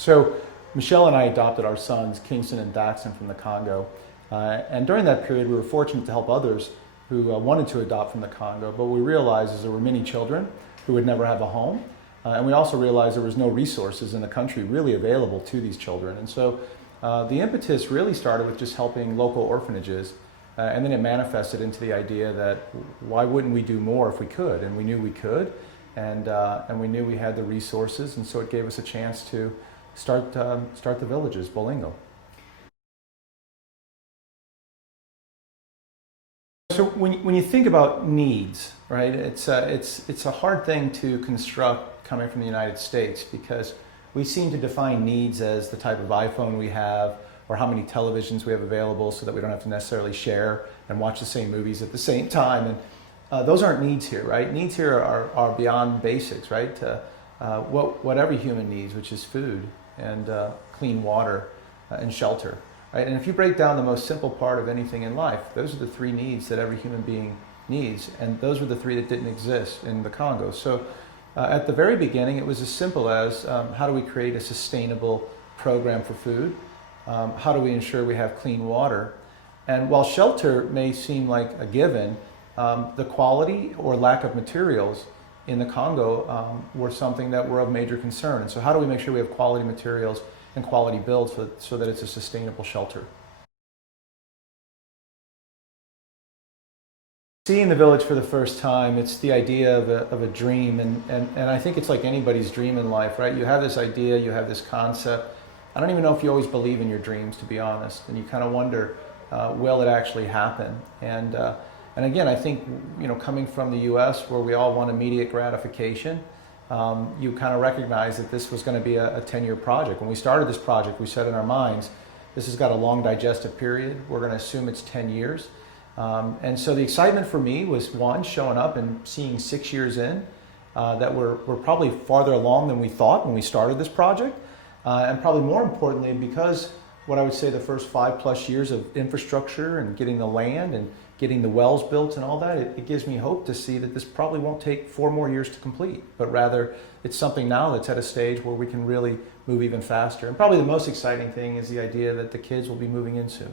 So Michelle and I adopted our sons, Kingston and Daxton, from the Congo. And during that period, we were fortunate to help others who wanted to adopt from the Congo. But what we realized is there were many children who would never have a home. And we also realized there was no resources in the country really available to these children. And so the impetus really started with just helping local orphanages. And then it manifested into the idea that why wouldn't we do more if we could? And we knew we could. And we knew we had the resources. And so it gave us a chance to start the villages, Bolingo. So when you think about needs, right, it's a hard thing to construct coming from the United States, because we seem to define needs as the type of iPhone we have or how many televisions we have available so that we don't have to necessarily share and watch the same movies at the same time. And those aren't needs here, right? Needs here are beyond basics, right? What every human needs, which is food and clean water and shelter. Right? And if you break down the most simple part of anything in life, those are the three needs that every human being needs. And those were the three that didn't exist in the Congo. So at the very beginning, it was as simple as how do we create a sustainable program for food? How do we ensure we have clean water? And while shelter may seem like a given, the quality or lack of materials in the Congo were something that were of major concern. And so how do we make sure we have quality materials and quality builds so that it's a sustainable shelter? Seeing the village for the first time, it's the idea of a dream, and I think it's like anybody's dream in life, right? You have this idea, you have this concept. I don't even know if you always believe in your dreams, to be honest, and you kind of wonder, will it actually happen? And again, I think, coming from the U.S., where we all want immediate gratification, you kind of recognize that this was going to be a 10-year project. When we started this project, we said in our minds, this has got a long digestive period. We're going to assume it's 10 years. And so the excitement for me was, one, showing up and seeing 6 years in that we're probably farther along than we thought when we started this project. And probably more importantly, because what I would say the first 5+ years of infrastructure and getting the land and getting the wells built and all that, it gives me hope to see that this probably won't take 4 more years to complete, but rather it's something now that's at a stage where we can really move even faster. And probably the most exciting thing is the idea that the kids will be moving in soon.